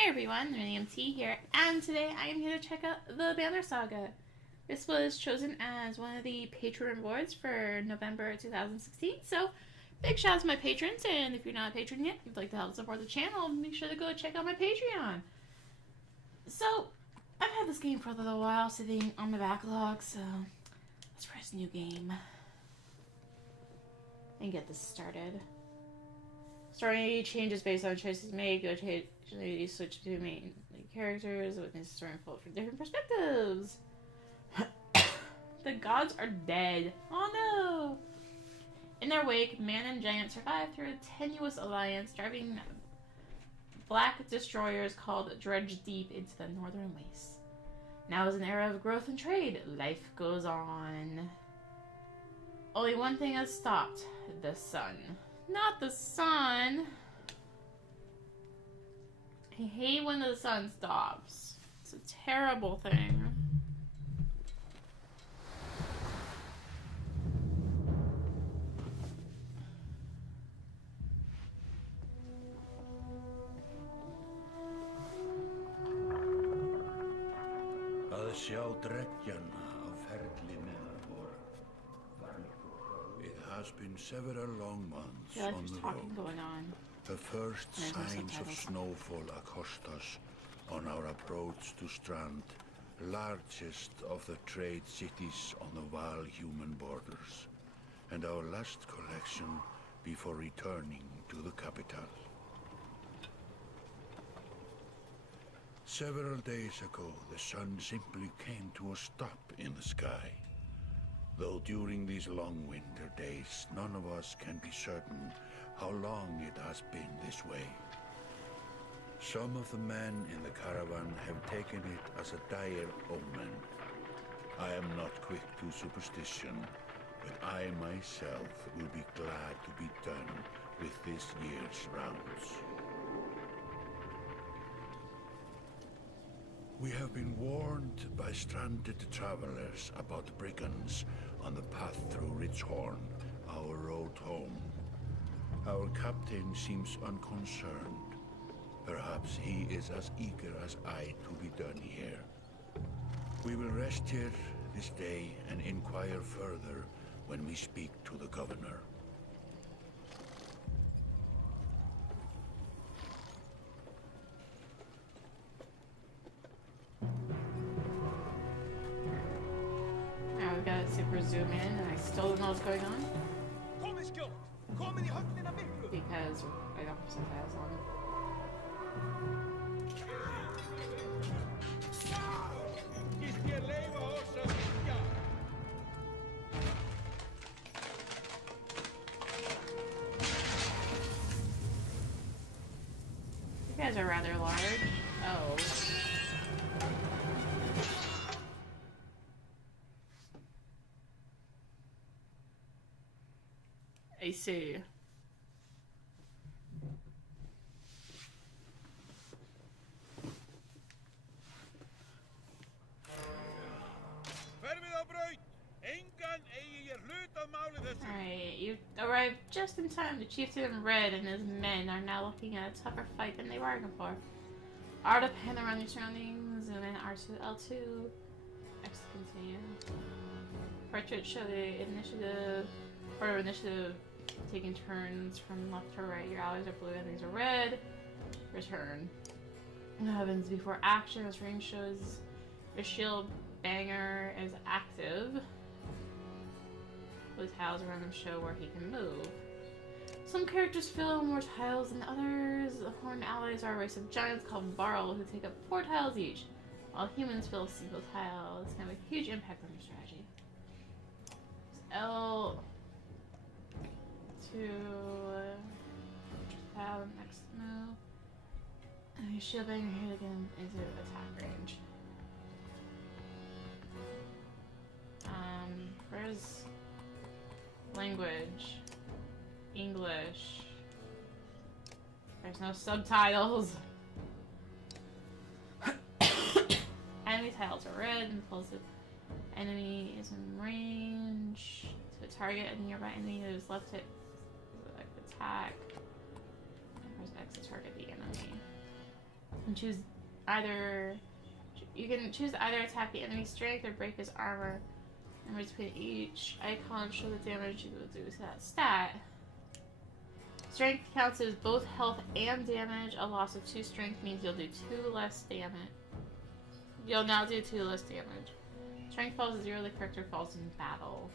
Hey everyone, rinimt here, and today I am here to check out the Banner Saga. This was chosen as one of the patron rewards for November 2016, so big shout out to my patrons, and if you're not a patron yet, if you'd like to help support the channel, make sure to go check out my Patreon. So, I've had this game for a little while sitting on my backlog, so let's press new game and get this started. Story changes based on choices made. Go occasionally switch between main characters, witness the story unfold from different perspectives. The gods are dead. Oh no! In their wake, man and giant survive through a tenuous alliance, driving black destroyers called Dredge deep into the northern wastes. Now is an era of growth and trade. Life goes on. Only one thing has stopped: the sun. Not the sun. I hate when the sun stops. It's a terrible thing. Að sjá dreggjana á ferli minnar vor. It has been several long months on the road. The first signs of snowfall accost us on our approach to Strand, largest of the trade cities on the Val-human borders, and our last collection before returning to the capital. Several days ago, the sun simply came to a stop in the sky. Though during these long winter days, none of us can be certain how long it has been this way. Some of the men in the caravan have taken it as a dire omen. I am not quick to superstition, but I myself will be glad to be done with this year's rounds. We have been warned by stranded travelers about brigands on the path through Ridgehorn, our road home. Our captain seems unconcerned. Perhaps he is as eager as I to be done here. We will rest here this day and inquire further when we speak to the governor. Super zoom in, and I still don't know what's going on because I don't have subtitles on. You guys are rather large. Oh. I see. Alright, you arrived just in time. The chieftain Red and his men are now looking at a tougher fight than they bargained for. R to pan around your surroundings, zoom in R2, L2, X to continue. Portrait show the initiative, order of initiative, taking turns from left to right. Your allies are blue, enemies are red. Return. What happens before action? This ring shows your shield banger is active. The tiles around him show where he can move. Some characters fill more tiles than others. The horned allies are a race of giants called Barl who take up 4 tiles each, while humans fill a single tile. This can have a huge impact on your strategy. L to tile next move. And your shield banger hit again into attack range. Where's language? English. There's no subtitles. Enemy tiles are red and pulls it. Enemy is in range to a target. A nearby enemy that is left hit attack. And press X to target the enemy. And you can choose either attack the enemy's strength or break his armor. Numbers between each icon show the damage you will do to that stat. Strength counts as both health and damage. A loss of 2 strength means you'll do 2 less damage. You'll now do 2 less damage. Strength falls to 0, the character falls in battle.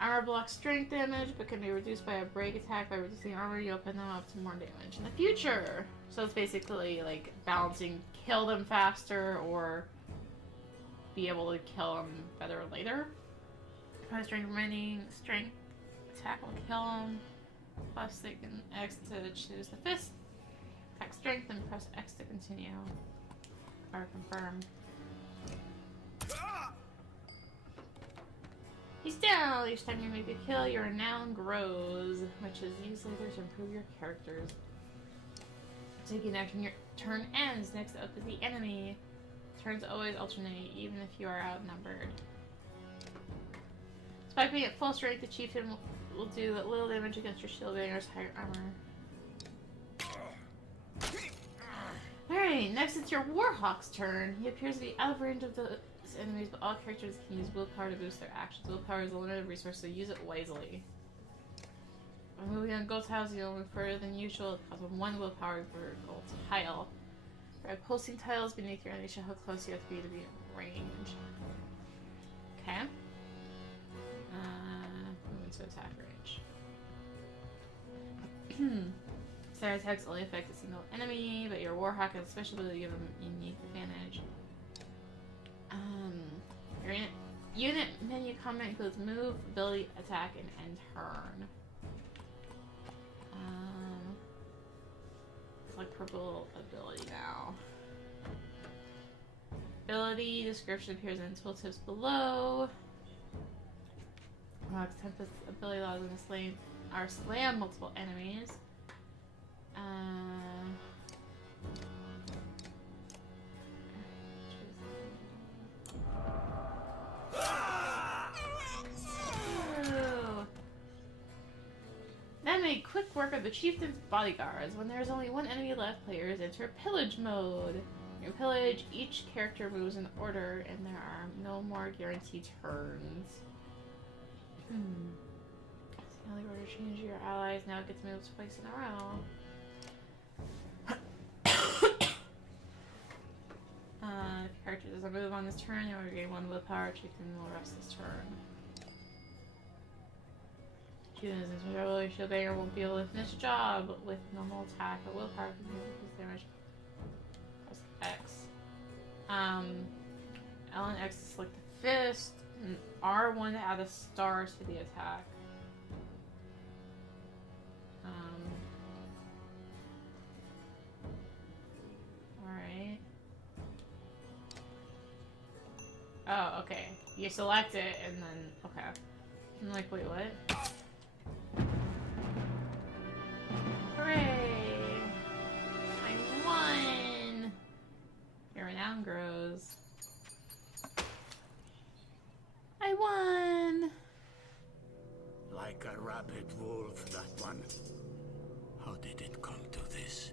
Armor blocks strength damage, but can be reduced by a break attack. By reducing armor, you open them up to more damage in the future. So it's basically like balancing kill them faster or be able to kill them better later. By strength remaining, strength attack will kill them. Plus stick and X to choose the fist. Attack strength and press X to continue. Or confirm. He's down! Each time you make a kill, your renown grows, which is used later to improve your characters. Taking action, your turn ends. Next up is the enemy. Turns always alternate, even if you are outnumbered. Despite being at full strength, the chieftain will do little damage against your shield banger's higher armor. Alright, next it's your Warhawk's turn. He appears to be out of range of the enemies, but all characters can use willpower to boost their actions. Willpower is a limited resource, so use it wisely. When moving on gold tiles, you'll move further than usual. It costs 1 willpower per gold tile. By pulsing tiles beneath your enemy show how close you have to be in range. Okay. Move into attack range. Star attacks only affect a single enemy, but your Warhawk has a special ability to give them unique advantage. Your unit menu comment includes move, ability, attack, and end turn. It's like purple ability now. Ability description appears in tooltips below. Tempest ability allows them to slam multiple enemies. Then make quick work of the chieftain's bodyguards. When there is only 1 enemy left, players enter pillage mode. In pillage, each character moves in order, and there are no more guaranteed turns. The only order change your allies now get to move twice in a row. If your character doesn't move on this turn, you will gain 1 willpower. Chieftain will rest this turn. Chieftain's ability shield banger won't be able to finish the job with normal attack, but willpower can increase damage. Press X. L and X to select the fist, and R1 to add a star to the attack. Alright. Oh, okay. You select it and then, okay. I'm like, wait, what? Hooray! I won! Your renown grows. I won! Like a rabid wolf, that one. How did it come to this?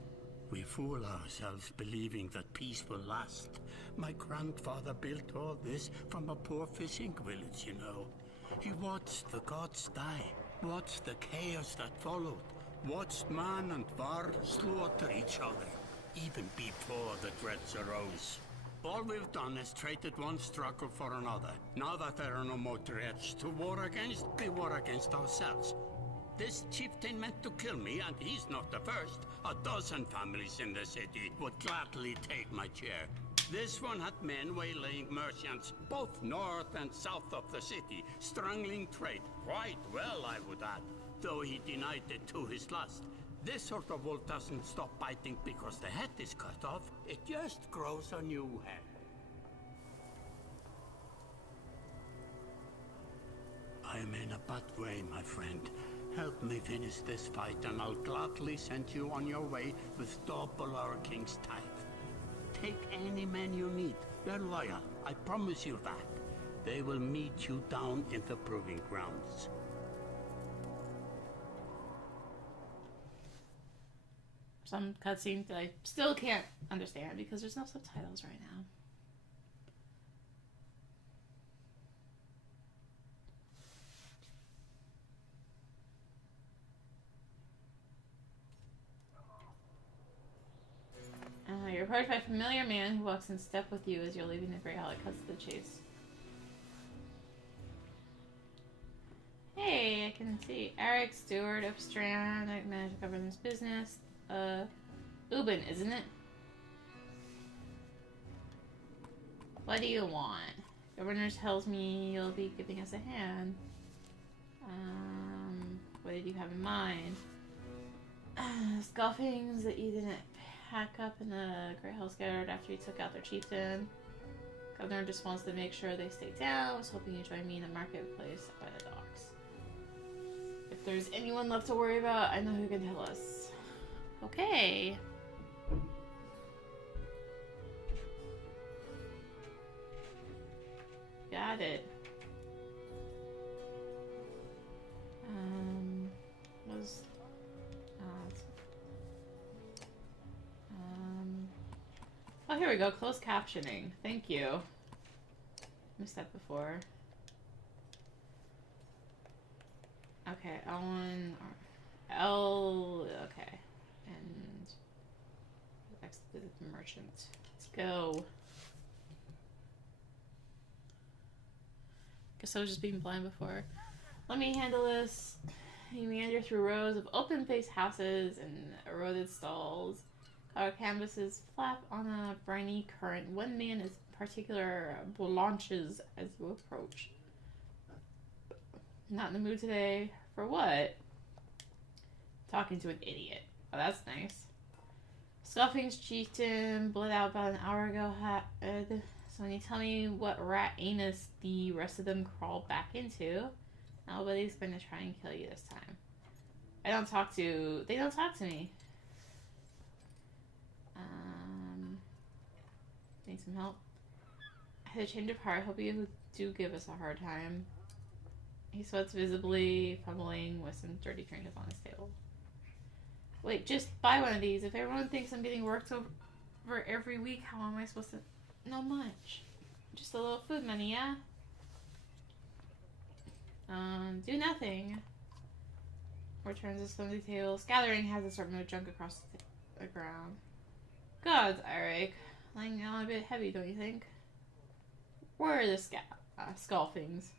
We fool ourselves believing that peace will last. My grandfather built all this from a poor fishing village, you know. He watched the gods die, watched the chaos that followed, watched man and var slaughter each other, even before the dreads arose. All we've done is traded one struggle for another. Now that there are no more dreads to war against, we war against ourselves. This chieftain meant to kill me, and he's not the first. 12 families in the city would gladly take my chair. This one had men waylaying merchants, both north and south of the city, strangling trade. Quite well, I would add, though he denied it to his last. This sort of wolf doesn't stop biting because the head is cut off. It just grows a new head. I'm in a bad way, my friend. Help me finish this fight, and I'll gladly send you on your way with double our king's tithe. Take any men you need. They're loyal, I promise you that. They will meet you down in the proving grounds. some cutscene that I still can't understand because there's no subtitles right now. You're approached by a familiar man who walks in step with you as you're leaving the Great Hall. It cuts to the chase. Hey, I can see Eric, steward of Strand. I manage to cover this business. Ubin, isn't it? What do you want? Governor tells me you'll be giving us a hand. What did you have in mind? Scoffings that you didn't pack up in the Great Hall Scattered after you took out their chieftain. Governor just wants to make sure they stay down. Was hoping you join me in the marketplace by the docks. If there's anyone left to worry about, I know who can tell us. Okay. Got it. Oh, here we go. Closed captioning. Thank you. Missed that before. Okay, L1, L, okay. And next visit the merchant. Let's go. Guess I was just being blind before. Let me handle this. You meander through rows of open-faced houses and eroded stalls. Our canvases flap on a briny current. One man in particular blanches as you approach. Not in the mood today. For what? Talking to an idiot. Oh, that's nice. Scoffing's chieftain bled out about an hour ago. So when you tell me what rat anus the rest of them crawled back into, nobody's gonna try and kill you this time. They don't talk to me. Need some help? I had a change of heart. Hope you do give us a hard time. He sweats visibly, fumbling with some dirty trinkets on his table. Wait, just buy one of these. If everyone thinks I'm getting worked over every week, how am I supposed to... Not much. Just a little food money, yeah? Do nothing. Returns the slimsy table. Gathering has a assortment of junk across the ground. Gods, Eric. Lying down a bit heavy, don't you think? Where are the scoffings?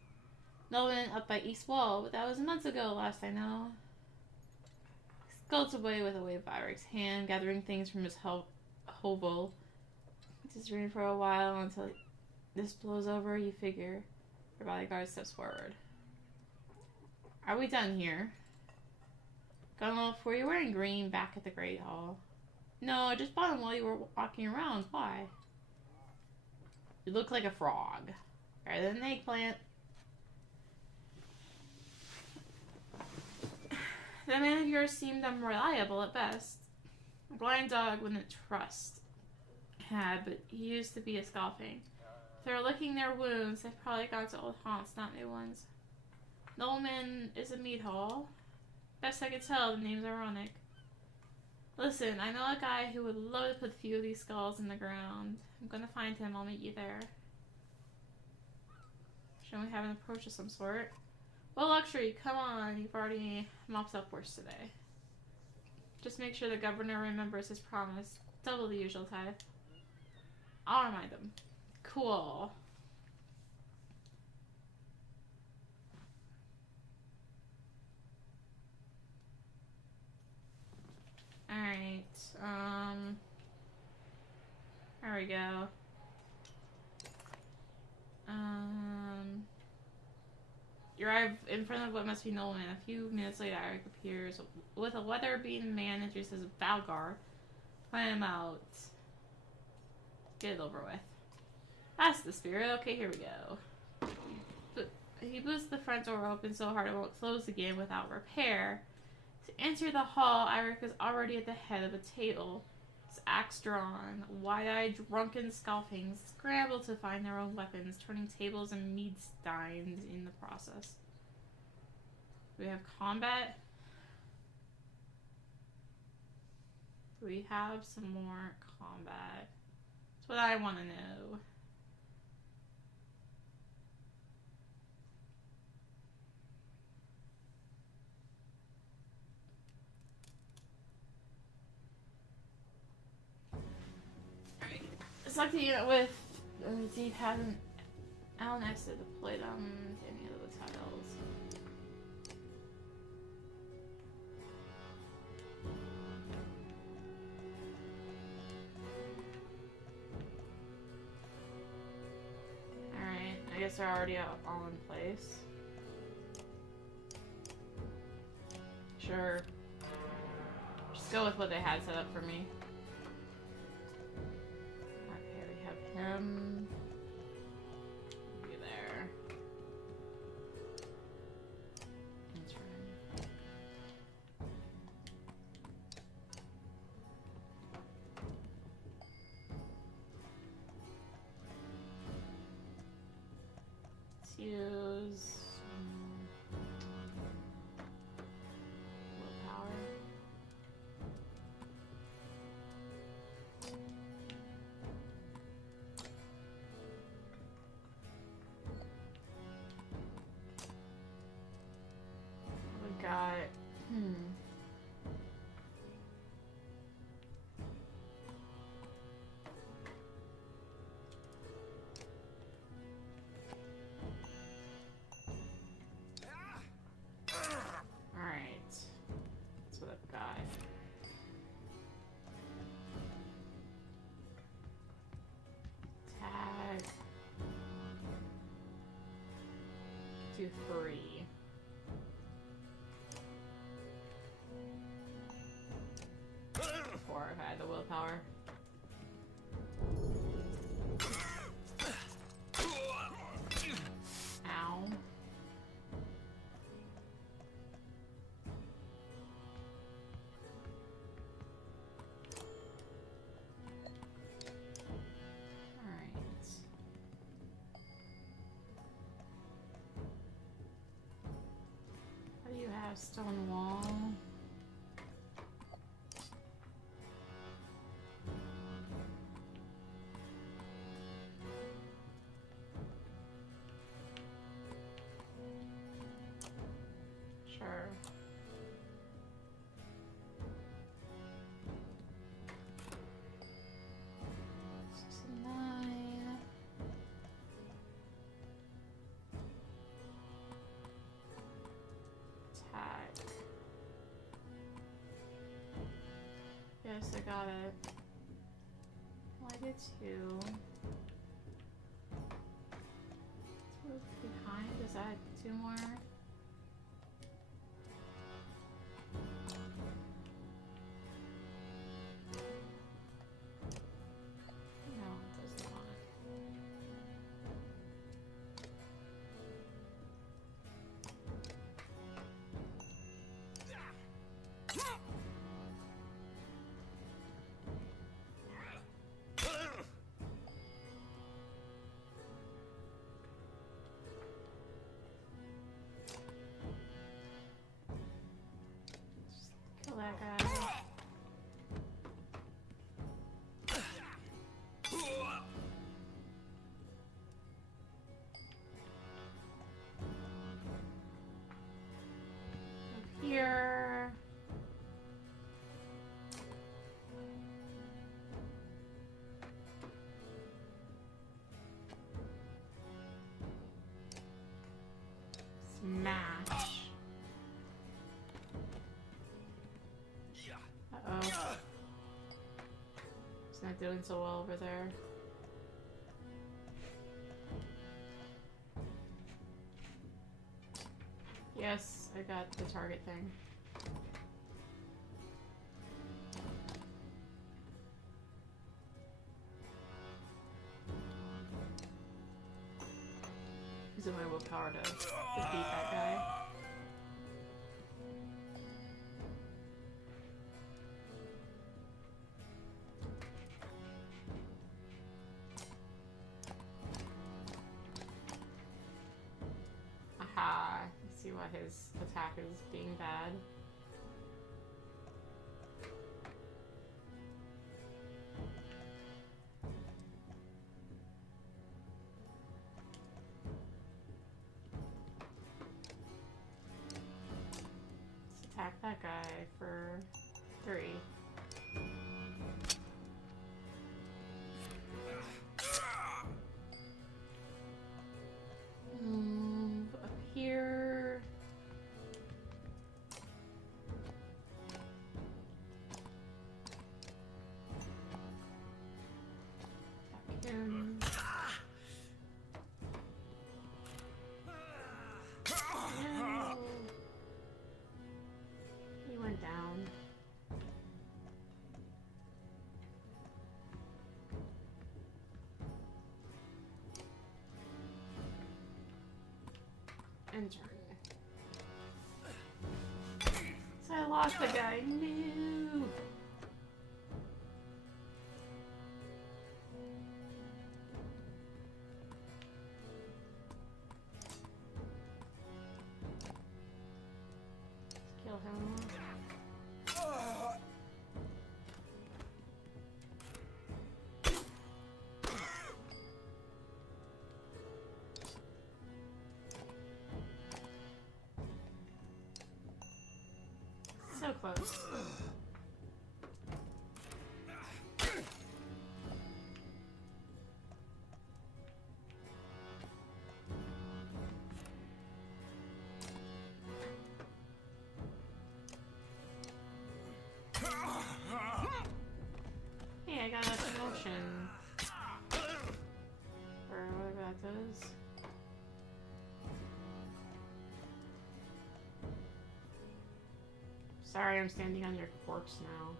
Nolan up by East Wall, but that was months ago, last I know. Skulks away with a wave of Eric's hand, gathering things from his hovel. Just reading for a while until this blows over, you figure. Your bodyguard steps forward. Are we done here? Gunwolf, were you wearing green back at the Great Hall? No, I just bought them while you were walking around. Why? You look like a frog. Rather than an eggplant. That man of yours seemed unreliable at best. A blind dog wouldn't trust but he used to be a scoffing. If they're licking their wounds, they've probably gone to old haunts, not new ones. Nolman is a meat hall. Best I could tell, the name's ironic. Listen, I know a guy who would love to put a few of these skulls in the ground. I'm gonna find him, I'll meet you there. Shall we have an approach of some sort? Well, luxury, come on, you've already mopped up worse today. Just make sure the governor remembers his promise. Double the usual tithe. I'll remind him. Cool. Alright, there we go. You arrive in front of what must be Nolan. A few minutes later, Eric appears with a weather-beaten man introduces Valgar. Plan him out. Get it over with. That's the spirit. Okay, here we go. But he boosts the front door open so hard it won't close again without repair. To enter the hall, Eric is already at the head of a table. His axe drawn. Wide-eyed, drunken scoffings scramble to find their own weapons, turning tables and mead steins in the process. We have combat. We have some more combat. That's what I want to know. Alright. It's like the unit with Zeke hasn't LNS deployed on any of the tiles. Alright, I guess they're already all in place. Sure. Just go with what they had set up for me. Okay, we have him. Be there. Intern. Let's use willpower. We got Alright. That's what I've got. Tag. Do 3. Before I've had the willpower. Ow. Alright. What do you have? Stone wall? Sure. Six and 9. Attack. Yes, I got it. Well, I did 2. Let's move behind. Is that 2 more? No, it does not. Just kill that guy. Move here. Smash. Uh-oh. It's not doing so well over there. Yes, I got the target thing. Using my willpower to defeat that guy. Aha! I see why his attack is being bad. that guy for 3. Move up here. Attack him. No. He went down. And turn. So I lost the guy. No. Kill him. So close. Hey, I got a promotion. Or whatever that does. Sorry, I'm standing on your corpse now.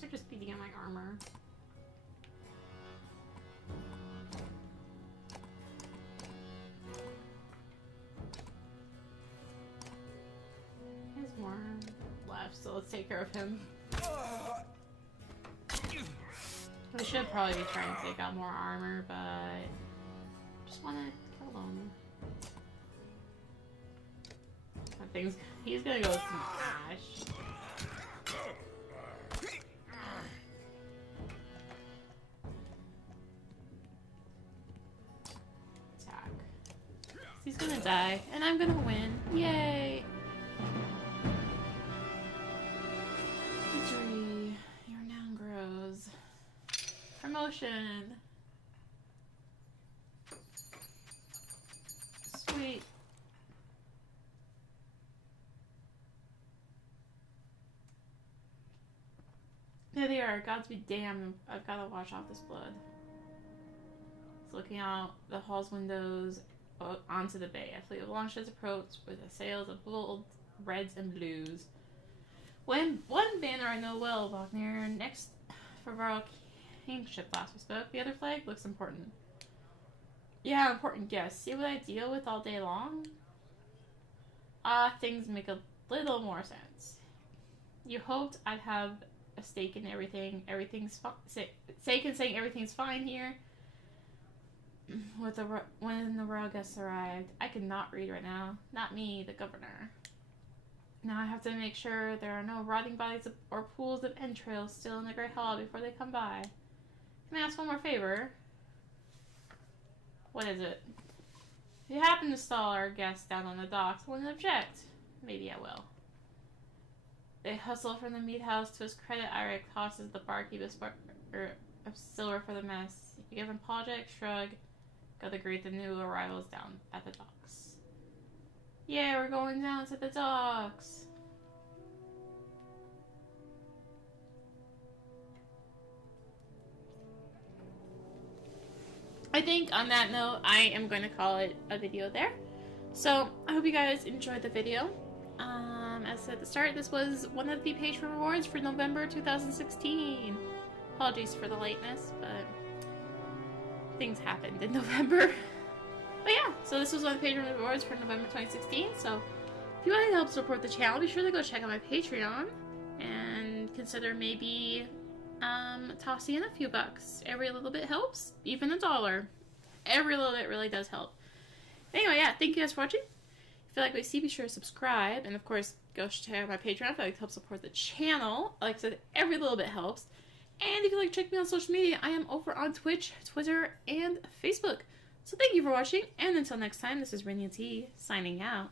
They're just beating on my armor. There's more left, so let's take care of him. We should probably be trying to take out more armor, but I just want to kill him. That thing's... He's gonna go smash. Attack. He's gonna die, and I'm gonna win. Yay! Victory. Your noun grows. Promotion. Sweet. There they are. Gods be damned. I've got to wash off this blood. It's looking out the hall's windows onto the bay. A fleet of launches approach with the sails of gold, reds, and blues. When one banner I know well, Wagner, next for Varl Kingship last we spoke. The other flag looks important. Yeah, important guess. See what I deal with all day long? Things make a little more sense. You hoped I'd have a stake in everything. Everything's stake in saying everything's fine here. When the royal guests arrived, I could not read right now. Not me, the governor. Now I have to make sure there are no rotting bodies or pools of entrails still in the Great Hall before they come by. Can I ask one more favor? What is it? If you happen to stall our guests down on the docks, I wouldn't object. Maybe I will. They hustle from the meat house to his credit. Eric tosses the barkeep of silver for the mess. You give an apologetic shrug. Gotta greet the new arrivals down at the docks. Yeah, we're going down to the docks. I think on that note, I am going to call it a video there. So, I hope you guys enjoyed the video. As I said at the start, this was one of the Patreon rewards for November 2016. Apologies for the lateness, but things happened in November. But yeah, so this was one of the Patreon rewards for November 2016. So, if you want to help support the channel, be sure to go check out my Patreon and consider maybe tossing in a few bucks. Every little bit helps, even $1. Every little bit really does help. Anyway, yeah, thank you guys for watching. If you like what you see, be sure to subscribe. And of course, go check out my Patreon if you'd like to help support the channel. Like I said, every little bit helps. And if you'd like to check me on social media, I am over on Twitch, Twitter, and Facebook. So thank you for watching, and until next time, this is Rini T signing out.